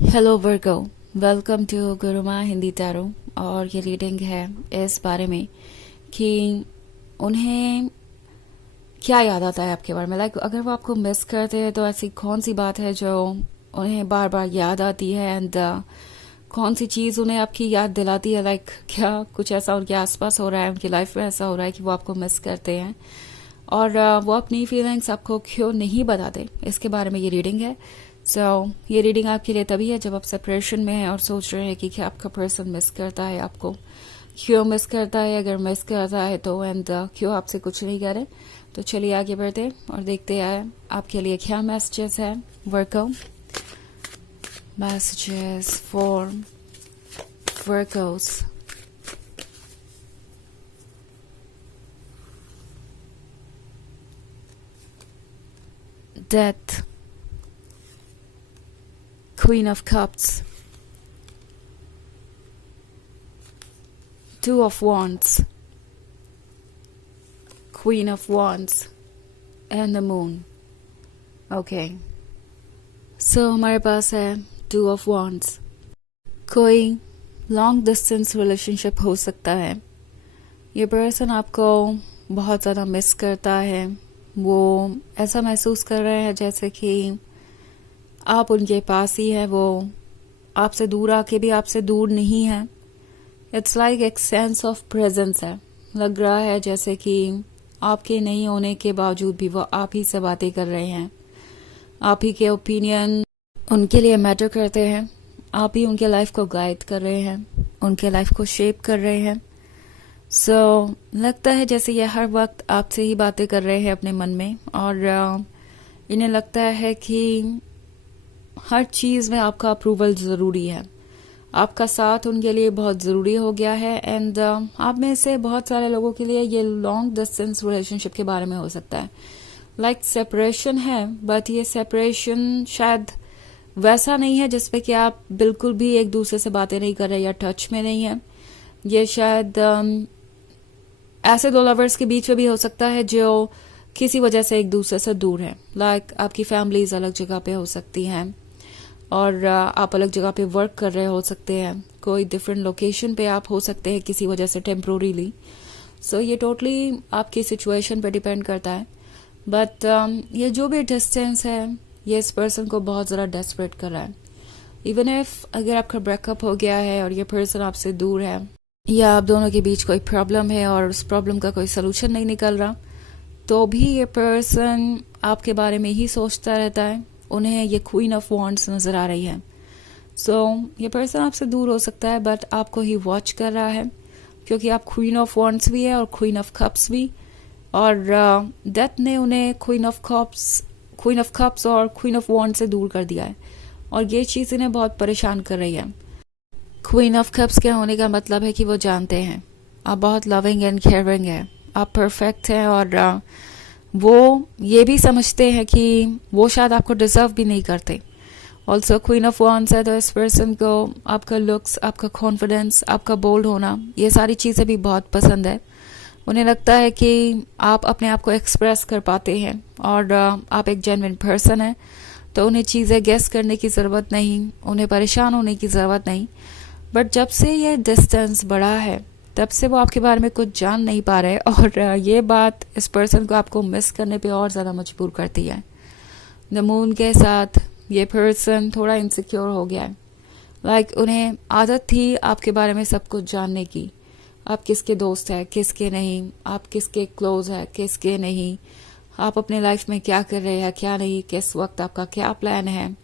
Hello Virgo, welcome to Guruma Hindi tarot. और ये reading है इस बारे में कि उन्हें क्या याद आता है आपके बारे में। लाइक अगर वो आपको मिस करते हैं तो ऐसी कौन सी बात है जो उन्हें बार बार याद आती है एंड कौन सी चीज़ उन्हें आपकी याद दिलाती है। लाइक क्या कुछ ऐसा उनके आसपास हो रहा है, उनकी लाइफ में ऐसा हो रहा है कि वो आपको मिस करते हैं और वो अपनी फीलिंग्स आपको क्यों नहीं बताते, इसके बारे में ये रीडिंग है। ये रीडिंग आपके लिए तभी है जब आप सेपरेशन में हैं और सोच रहे हैं कि क्या आपका पर्सन मिस करता है आपको, क्यों मिस करता है, अगर मिस करता है तो एंड क्यों आपसे कुछ नहीं करे। तो चलिए आगे बढ़ते और देखते हैं आपके लिए क्या मैसेजेस है। Virgo, messages for Virgos. Death, Queen of Cups, Two of Wands, Queen of Wands and the Moon. Okay. हमारे पास है Two of Wands। कोई लॉन्ग डिस्टेंस रिलेशनशिप हो सकता है। ये पर्सन आपको बहुत ज़्यादा मिस करता है। वो ऐसा महसूस कर रहे हैं जैसे कि आप उनके पास ही हैं, वो आपसे दूर आके भी आपसे दूर नहीं है। इट्स लाइक एक सेंस ऑफ प्रेजेंस है। लग रहा है जैसे कि आपके नहीं होने के बावजूद भी वो आप ही से बातें कर रहे हैं, आप ही के ओपिनियन उनके लिए मैटर करते हैं, आप ही उनके लाइफ को गाइड कर रहे हैं, उनके लाइफ को शेप कर रहे हैं। लगता है जैसे ये हर वक्त आपसे ही बातें कर रहे हैं अपने मन में और इन्हें लगता है कि हर चीज़ में आपका अप्रूवल ज़रूरी है, आपका साथ उनके लिए बहुत ज़रूरी हो गया है। एंड आप में से बहुत सारे लोगों के लिए ये लॉन्ग डिस्टेंस रिलेशनशिप के बारे में हो सकता है। लाइक सेपरेशन है, बट ये सेपरेशन शायद वैसा नहीं है जिसपे कि आप बिल्कुल भी एक दूसरे से बातें नहीं कर रहे या टच में नहीं है। ये शायद ऐसे दो लवर्स के बीच में भी हो सकता है जो किसी वजह से एक दूसरे से दूर है। लाइक आपकी फैमिलीज अलग जगह पे हो सकती हैं और आप अलग जगह पे वर्क कर रहे हो सकते हैं, कोई डिफरेंट लोकेशन पे आप हो सकते हैं किसी वजह से टेम्प्रोरीली। ये टोटली आपकी सिचुएशन पे डिपेंड करता है। बट ये जो भी डिस्टेंस है ये इस पर्सन को बहुत ज़्यादा डेस्परेट कर रहा है। इवन इफ अगर आपका ब्रेकअप हो गया है और ये पर्सन आपसे दूर है या आप दोनों के बीच कोई प्रॉब्लम है और उस प्रॉब्लम का कोई सोल्यूशन नहीं निकल रहा, तो भी ये पर्सन आपके बारे में ही सोचता रहता है। उन्हें ये क्वीन ऑफ वॉन्ड्स नज़र आ रही है। ये पर्सन आपसे दूर हो सकता है बट आपको ही वॉच कर रहा है, क्योंकि आप क्वीन ऑफ वॉन्ड्स भी है और क्वीन ऑफ कप्स भी। और डेथ ने उन्हें क्वीन ऑफ कप्स और क्वीन ऑफ वॉन्ड से दूर कर दिया है और ये चीज़ इन्हें बहुत परेशान कर रही है। क्वीन ऑफ कप्स के होने का मतलब है कि वो जानते हैं आप बहुत लविंग एंड केयरिंग है, आप परफेक्ट हैं और वो ये भी समझते हैं कि वो शायद आपको डिजर्व भी नहीं करते। ऑल्सो क्वीन ऑफ वॉन्ड्स है तो इस पर्सन को आपका लुक्स, आपका कॉन्फिडेंस, आपका बोल्ड होना, ये सारी चीज़ें भी बहुत पसंद है। उन्हें लगता है कि आप अपने आप को एक्सप्रेस कर पाते हैं और आप एक जेन्युइन पर्सन हैं, तो उन्हें चीज़ें गेस करने की ज़रूरत नहीं, उन्हें परेशान होने की ज़रूरत नहीं। बट जब से ये डिस्टेंस बढ़ा है तब से वो आपके बारे में कुछ जान नहीं पा रहे और ये बात इस पर्सन को आपको मिस करने पे और ज़्यादा मजबूर करती है। द मून के साथ ये पर्सन थोड़ा इनसिक्योर हो गया है। लाइक उन्हें आदत थी आपके बारे में सब कुछ जानने की, आप किसके दोस्त हैं किसके नहीं, आप किसके क्लोज है किसके नहीं, आप अपने लाइफ में क्या कर रहे हैं क्या नहीं, किस वक्त आपका क्या प्लान है।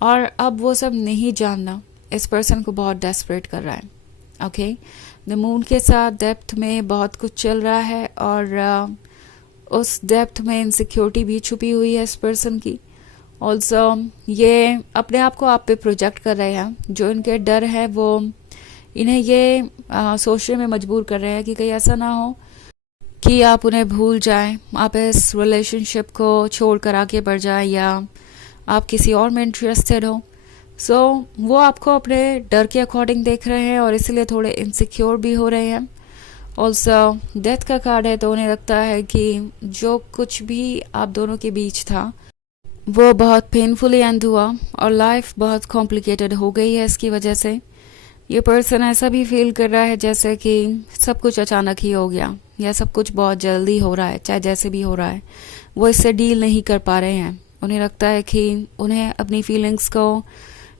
और अब वो सब नहीं जानना इस पर्सन को बहुत डेस्परेट कर रहा है। ओके, द मून के साथ डेप्थ में बहुत कुछ चल रहा है और उस डेप्थ में इनसिक्योरिटी भी छुपी हुई है इस पर्सन की। ऑल्सो ये अपने आप को आप पे प्रोजेक्ट कर रहे हैं, जो इनके डर है वो इन्हें ये सोचने में मजबूर कर रहे हैं कि कहीं ऐसा ना हो कि आप उन्हें भूल जाएं, आप इस रिलेशनशिप को छोड़कर आगे बढ़ जाएं या आप किसी और में इंटरेस्टेड हो। वो आपको अपने डर के अकॉर्डिंग देख रहे हैं और इसलिए थोड़े इनसिक्योर भी हो रहे हैं। ऑल्सो डेथ का कार्ड है तो उन्हें लगता है कि जो कुछ भी आप दोनों के बीच था वो बहुत पेनफुली एंड हुआ और लाइफ बहुत कॉम्प्लिकेटेड हो गई है इसकी वजह से। ये पर्सन ऐसा भी फील कर रहा है जैसे कि सब कुछ अचानक ही हो गया या सब कुछ बहुत जल्दी हो रहा है, चाहे जैसे भी हो रहा है वो इससे डील नहीं कर पा रहे हैं। उन्हें लगता है कि उन्हें अपनी फीलिंग्स को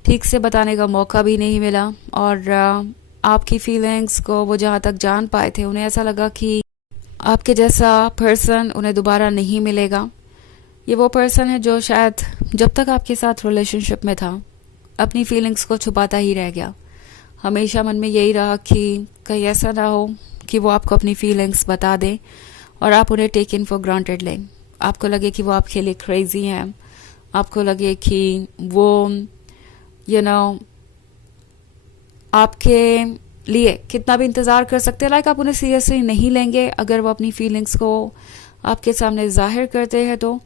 ठीक से बताने का मौका भी नहीं मिला और आपकी फीलिंग्स को वो जहाँ तक जान पाए थे उन्हें ऐसा लगा कि आपके जैसा पर्सन उन्हें दोबारा नहीं मिलेगा। ये वो पर्सन है जो शायद जब तक आपके साथ रिलेशनशिप में था अपनी फीलिंग्स को छुपाता ही रह गया। हमेशा मन में यही रहा कि कहीं ऐसा ना हो कि वो आपको अपनी फीलिंग्स बता दे और आप उन्हें टेक इन फॉर ग्रांटेड लें। आपको लगे कि वो आपके लिए क्रेजी हैं, आपको लगे कि वो आपके लिए कितना भी इंतज़ार कर सकते हैं। लाइक आप उन्हें सीरियसली नहीं लेंगे अगर वो अपनी फीलिंग्स को आपके सामने जाहिर करते हैं। तो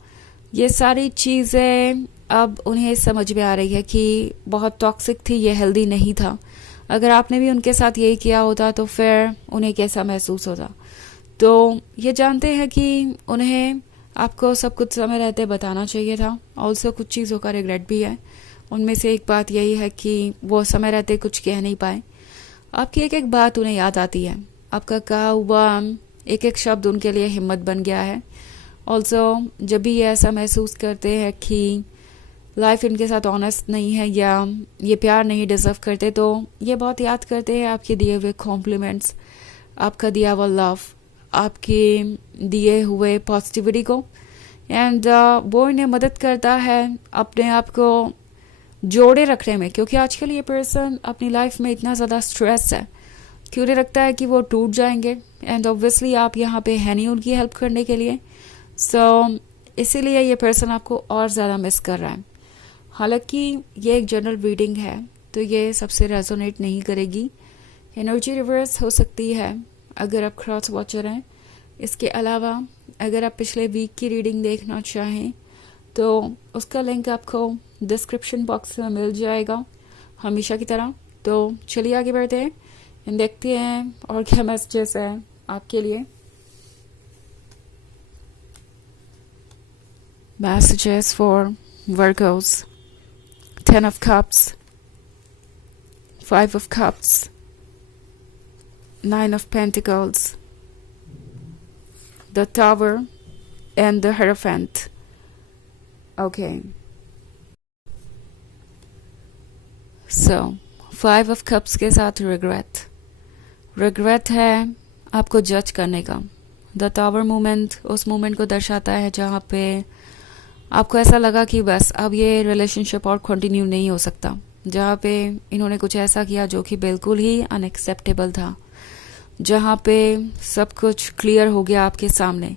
ये सारी चीज़ें अब उन्हें समझ में आ रही है कि बहुत टॉक्सिक थी, ये हेल्दी नहीं था। अगर आपने भी उनके साथ यही किया होता तो फिर उन्हें कैसा महसूस होता। तो ये जानते हैं कि उन्हें आपको सब कुछ समय रहते बताना चाहिए था। ऑल्सो कुछ चीज़ों का रिग्रेट भी है। उनमें से एक बात यही है कि वो समय रहते कुछ कह नहीं पाए। आपकी एक एक बात उन्हें याद आती है, आपका कहा हुआ एक एक शब्द उनके लिए हिम्मत बन गया है। ऑल्सो जब भी ये ऐसा महसूस करते हैं कि लाइफ इनके साथ ऑनेस्ट नहीं है या ये प्यार नहीं डिज़र्व करते तो ये बहुत याद करते हैं आपके दिए हुए कॉम्प्लीमेंट्स, आपका दिया हुआ लव, आपके दिए हुए पॉजिटिविटी को। एंड वो इन्हें मदद करता है अपने आप को जोड़े रखने में, क्योंकि आजकल ये पर्सन अपनी लाइफ में इतना ज़्यादा स्ट्रेस है कि उन्हें लगता है कि वो टूट जाएंगे। एंड ऑब्वियसली आप यहाँ पे है नहीं उनकी हेल्प करने के लिए। इसीलिए ये पर्सन आपको और ज़्यादा मिस कर रहा है। हालांकि ये एक जनरल रीडिंग है तो ये सबसे रेजोनेट नहीं करेगी। एनर्जी रिवर्स हो सकती है अगर आप क्रॉस वॉचर हैं। इसके अलावा अगर आप पिछले वीक की रीडिंग देखना चाहें तो उसका लिंक आपको डिस्क्रिप्शन बॉक्स में मिल जाएगा हमेशा की तरह। तो चलिए आगे बढ़ते हैं, देखते हैं और क्या मैसेजेस है आपके लिए। Messages for Virgos. 10 of Cups, 5 of Cups, 9 of Pentacles, the Tower, and the Hierophant. Okay. So, 5 of Cups के साथ regret है आपको जज करने का। The Tower मोमेंट उस मोमेंट को दर्शाता है जहाँ पे आपको ऐसा लगा कि बस अब ये रिलेशनशिप और कंटिन्यू नहीं हो सकता, जहाँ पे इन्होंने कुछ ऐसा किया जो कि बिल्कुल ही अनएक्सेप्टेबल था, जहाँ पे सब कुछ क्लियर हो गया आपके सामने।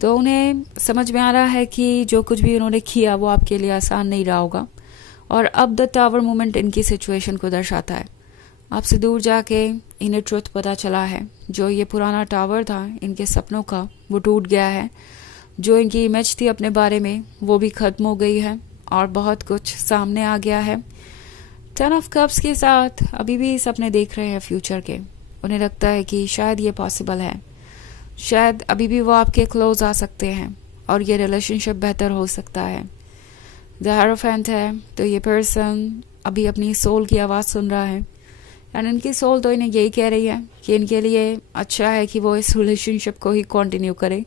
तो उन्हें समझ में आ रहा है कि जो कुछ भी उन्होंने किया वो आपके लिए आसान नहीं रहा होगा। और अब द टावर मोमेंट इनकी सिचुएशन को दर्शाता है। आपसे दूर जाके इन्हें ट्रुथ पता चला है, जो ये पुराना टावर था इनके सपनों का वो टूट गया है। जो इनकी इमेज थी अपने बारे में वो भी ख़त्म हो गई है और बहुत कुछ सामने आ गया है। 10 ऑफ कप्स के साथ अभी भी सपने देख रहे हैं फ्यूचर के। उन्हें लगता है कि शायद ये पॉसिबल है, शायद अभी भी वो आपके क्लोज आ सकते हैं और ये रिलेशनशिप बेहतर हो सकता है। द हायरोफेंट है तो ये पर्सन अभी अपनी सोल की आवाज़ सुन रहा है एंड इनकी सोल तो इन्हें यही कह रही है कि इनके लिए अच्छा है कि वो इस रिलेशनशिप को ही कंटिन्यू करें,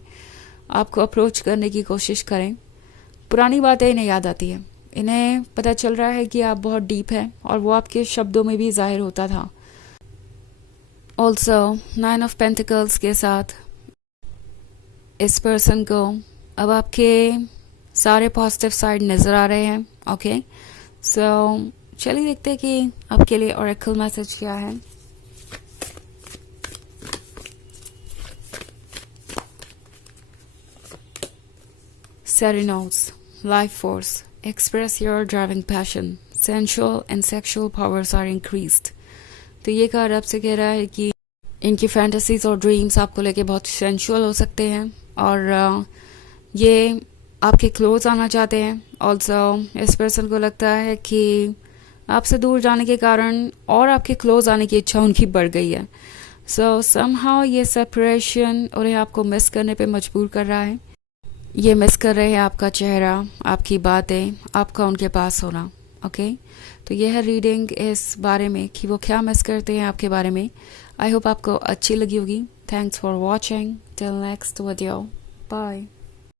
आपको अप्रोच करने की कोशिश करें। पुरानी बातें इन्हें याद आती है, इन्हें पता चल रहा है कि आप बहुत डीप हैं और वो आपके शब्दों में भी जाहिर होता था। ऑल्सो 9 ऑफ पेंटिकल्स के साथ इस पर्सन को अब आपके सारे पॉजिटिव साइड नज़र आ रहे हैं। ओके, सो चलिए देखते हैं कि आपके लिए ऑरेकल मैसेज क्या है। Serenos, life force, express your driving passion, sensual and sexual powers are increased। तो ये कार्ड आपसे कह रहा है कि इनकी फैंटेसीज और ड्रीम्स आपको लेके बहुत सेंशुअल हो सकते हैं और ये आपके क्लोज आना चाहते हैं। ऑल्सो इस पर्सन को लगता है कि आपसे दूर जाने के कारण और आपके क्लोज आने की इच्छा उनकी बढ़ गई है। सो समहाउ ये सेपरेशन उन्हें आपको मिस करने पे मजबूर कर रहा है। ये मिस कर रहे हैं आपका चेहरा, आपकी बातें, आपका उनके पास होना। ओके, तो यह है रीडिंग इस बारे में कि वो क्या मिस करते हैं आपके बारे में। आई होप आपको अच्छी लगी होगी। Thanks for watching, till next video, bye.